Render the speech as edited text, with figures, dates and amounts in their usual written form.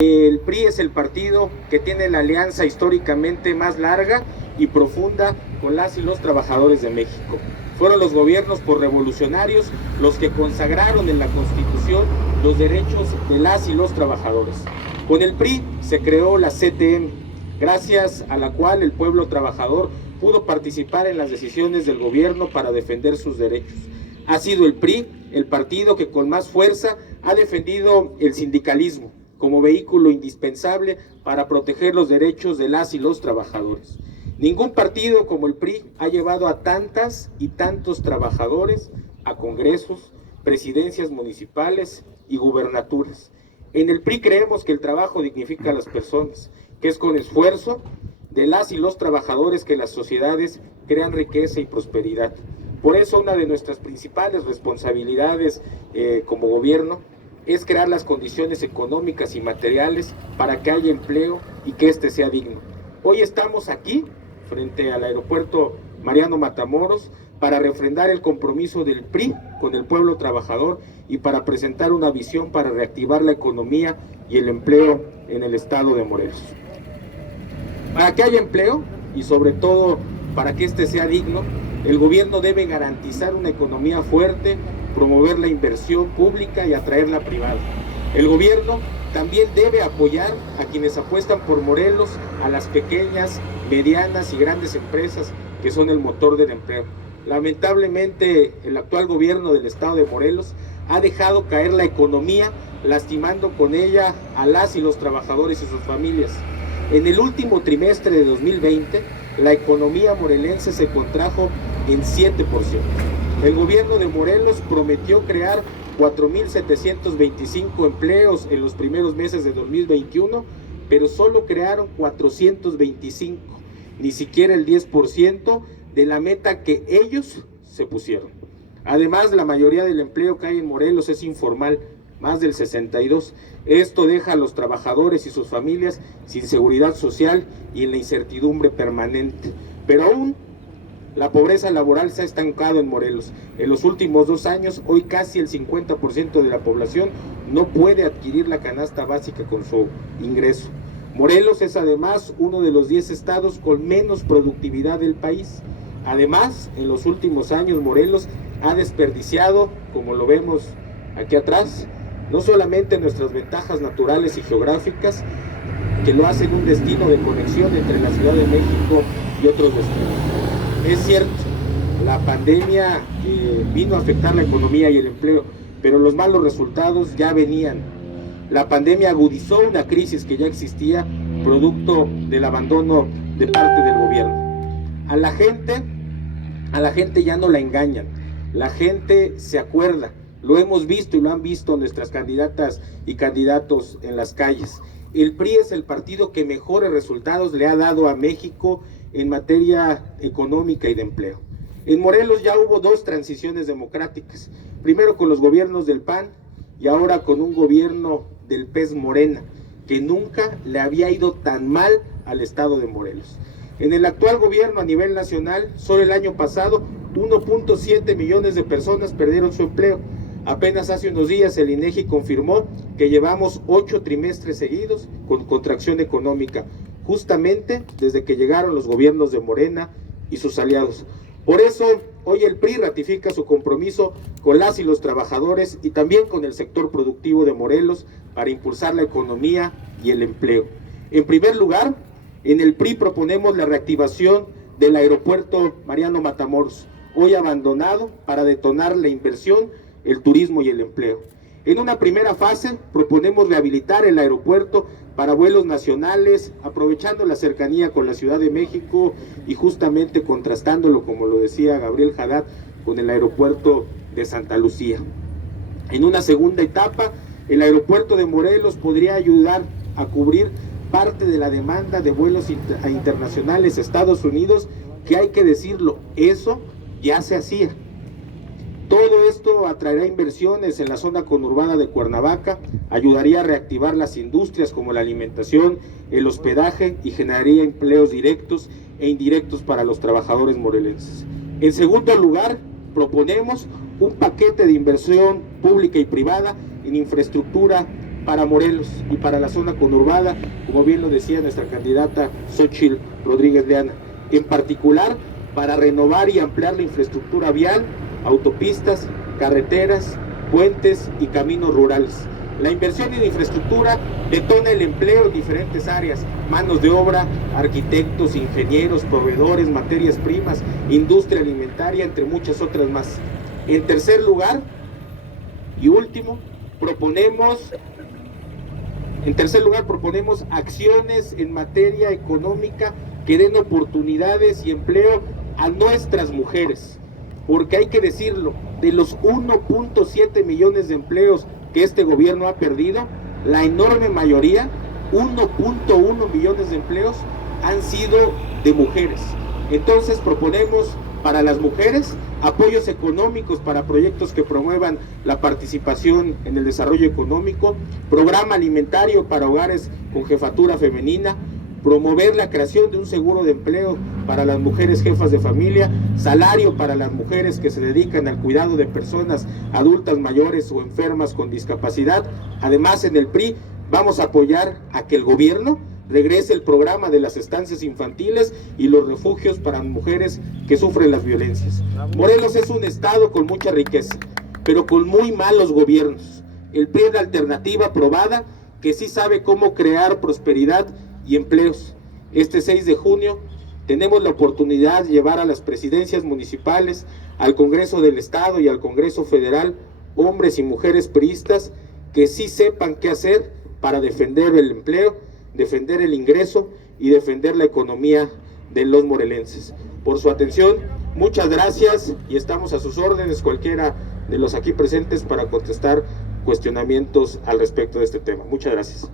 El PRI es el partido que tiene la alianza históricamente más larga y profunda con las y los trabajadores de México. Fueron los gobiernos por revolucionarios los que consagraron en la Constitución los derechos de las y los trabajadores. Con el PRI se creó la CTM, gracias a la cual el pueblo trabajador pudo participar en las decisiones del gobierno para defender sus derechos. Ha sido el PRI el partido que con más fuerza ha defendido el sindicalismo como vehículo indispensable para proteger los derechos de las y los trabajadores. Ningún partido como el PRI ha llevado a tantas y tantos trabajadores a congresos, presidencias municipales y gubernaturas. En el PRI creemos que el trabajo dignifica a las personas, que es con esfuerzo de las y los trabajadores que las sociedades crean riqueza y prosperidad. Por eso una de nuestras principales responsabilidades como gobierno es crear las condiciones económicas y materiales para que haya empleo y que éste sea digno. Hoy estamos aquí, frente al aeropuerto Mariano Matamoros, para refrendar el compromiso del PRI con el pueblo trabajador y para presentar una visión para reactivar la economía y el empleo en el estado de Morelos. Para que haya empleo y sobre todo para que éste sea digno, el gobierno debe garantizar una economía fuerte, promover la inversión pública y atraer la privada. El gobierno también debe apoyar a quienes apuestan por Morelos, a las pequeñas, medianas y grandes empresas que son el motor del empleo. Lamentablemente, el actual gobierno del estado de Morelos ha dejado caer la economía, lastimando con ella a las y los trabajadores y sus familias. En el último trimestre de 2020, la economía morelense se contrajo en 7%. El gobierno de Morelos prometió crear 4,725 empleos en los primeros meses de 2021, pero solo crearon 425, ni siquiera el 10% de la meta que ellos se pusieron. Además, la mayoría del empleo que hay en Morelos es informal, más del 62%. Esto deja a los trabajadores y sus familias sin seguridad social y en la incertidumbre permanente. Pero aún la pobreza laboral se ha estancado en Morelos. En los últimos 2 años, hoy casi el 50% de la población no puede adquirir la canasta básica con su ingreso. Morelos es además uno de los 10 estados con menos productividad del país. Además, en los últimos años Morelos ha desperdiciado, como lo vemos aquí atrás, no solamente nuestras ventajas naturales y geográficas, que lo hacen un destino de conexión entre la Ciudad de México y otros destinos. Es cierto, la pandemia vino a afectar la economía y el empleo, pero los malos resultados ya venían. La pandemia agudizó una crisis que ya existía, producto del abandono de parte del gobierno. A la gente ya no la engañan, la gente se acuerda. Lo hemos visto y lo han visto nuestras candidatas y candidatos en las calles. El PRI es el partido que mejores resultados le ha dado a México en materia económica y de empleo. En Morelos ya hubo 2 transiciones democráticas, primero con los gobiernos del PAN y ahora con un gobierno del PES Morena, que nunca le había ido tan mal al estado de Morelos. En el actual gobierno a nivel nacional, solo el año pasado, 1.7 millones de personas perdieron su empleo. Apenas hace unos días el INEGI confirmó que llevamos 8 trimestres seguidos con contracción económica, justamente desde que llegaron los gobiernos de Morena y sus aliados. Por eso, hoy el PRI ratifica su compromiso con las y los trabajadores y también con el sector productivo de Morelos para impulsar la economía y el empleo. En primer lugar, en el PRI proponemos la reactivación del aeropuerto Mariano Matamoros, hoy abandonado, para detonar la inversión, el turismo y el empleo. En una primera fase proponemos rehabilitar el aeropuerto para vuelos nacionales, aprovechando la cercanía con la Ciudad de México y justamente contrastándolo, como lo decía Gabriel Haddad, con el aeropuerto de Santa Lucía. En una segunda etapa, el aeropuerto de Morelos podría ayudar a cubrir parte de la demanda de vuelos internacionales a Estados Unidos, que hay que decirlo, eso ya se hacía. Todo esto atraerá inversiones en la zona conurbada de Cuernavaca, ayudaría a reactivar las industrias como la alimentación, el hospedaje y generaría empleos directos e indirectos para los trabajadores morelenses. En segundo lugar, proponemos un paquete de inversión pública y privada en infraestructura para Morelos y para la zona conurbada, como bien lo decía nuestra candidata Xóchitl Rodríguez Leana, en particular para renovar y ampliar la infraestructura vial, autopistas, carreteras, puentes y caminos rurales. La inversión en infraestructura detona el empleo en diferentes áreas, manos de obra, arquitectos, ingenieros, proveedores, materias primas, industria alimentaria, entre muchas otras más. En tercer lugar y último, proponemos acciones en materia económica que den oportunidades y empleo a nuestras mujeres, porque hay que decirlo, de los 1.7 millones de empleos que este gobierno ha perdido, la enorme mayoría, 1.1 millones de empleos, han sido de mujeres. Entonces proponemos para las mujeres apoyos económicos para proyectos que promuevan la participación en el desarrollo económico, programa alimentario para hogares con jefatura femenina, promover la creación de un seguro de empleo para las mujeres jefas de familia, salario para las mujeres que se dedican al cuidado de personas adultas mayores o enfermas con discapacidad. Además, en el PRI vamos a apoyar a que el gobierno regrese el programa de las estancias infantiles y los refugios para mujeres que sufren las violencias. Morelos es un estado con mucha riqueza, pero con muy malos gobiernos. El PRI es la alternativa probada que sí sabe cómo crear prosperidad y empleos. Este 6 de junio tenemos la oportunidad de llevar a las presidencias municipales, al Congreso del Estado y al Congreso Federal, hombres y mujeres priistas que sí sepan qué hacer para defender el empleo, defender el ingreso y defender la economía de los morelenses. Por su atención, muchas gracias y estamos a sus órdenes, cualquiera de los aquí presentes, para contestar cuestionamientos al respecto de este tema. Muchas gracias.